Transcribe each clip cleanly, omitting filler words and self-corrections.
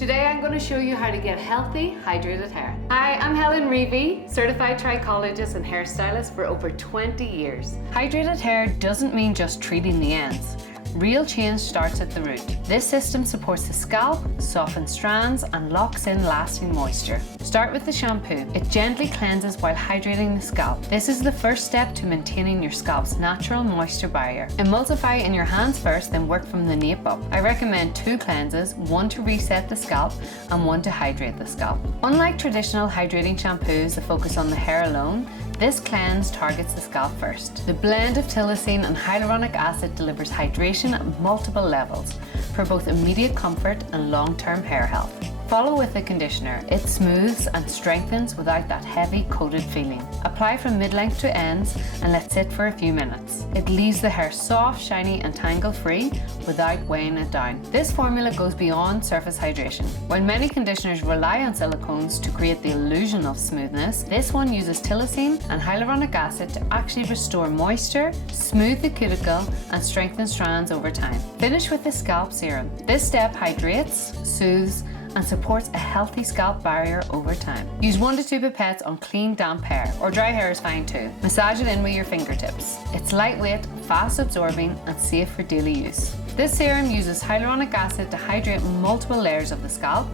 Today I'm going to show you how to get healthy, hydrated hair. Hi, I'm Helen Reavey, certified trichologist and hairstylist for over 20 years. Hydrated hair doesn't mean just treating the ends. Real change starts at the root. This system supports the scalp, softens strands, and locks in lasting moisture. Start with the shampoo. It gently cleanses while hydrating the scalp. This is the first step to maintaining your scalp's natural moisture barrier. Emulsify in your hands first, then work from the nape up. I recommend 2 cleanses, one to reset the scalp and one to hydrate the scalp. Unlike traditional hydrating shampoos that focus on the hair alone, this cleanse targets the scalp first. The blend of ptilocin and hyaluronic acid delivers hydration at multiple levels for both immediate comfort and long-term hair health. Follow with the conditioner. It smooths and strengthens without that heavy coated feeling. Apply from mid-length to ends and let sit for a few minutes. It leaves the hair soft, shiny and tangle-free without weighing it down. This formula goes beyond surface hydration. While many conditioners rely on silicones to create the illusion of smoothness, this one uses ptilocin and hyaluronic acid to actually restore moisture, smooth the cuticle and strengthen strands over time. Finish with the scalp serum. This step hydrates, soothes and supports a healthy scalp barrier over time. Use 1 to 2 pipettes on clean, damp hair, or dry hair is fine too. Massage it in with your fingertips. It's lightweight, fast absorbing, and safe for daily use. This serum uses hyaluronic acid to hydrate multiple layers of the scalp,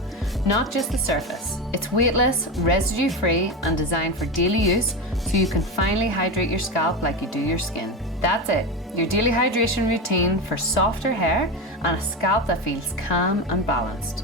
not just the surface. It's weightless, residue-free, and designed for daily use, so you can finally hydrate your scalp like you do your skin. That's it, your daily hydration routine for softer hair and a scalp that feels calm and balanced.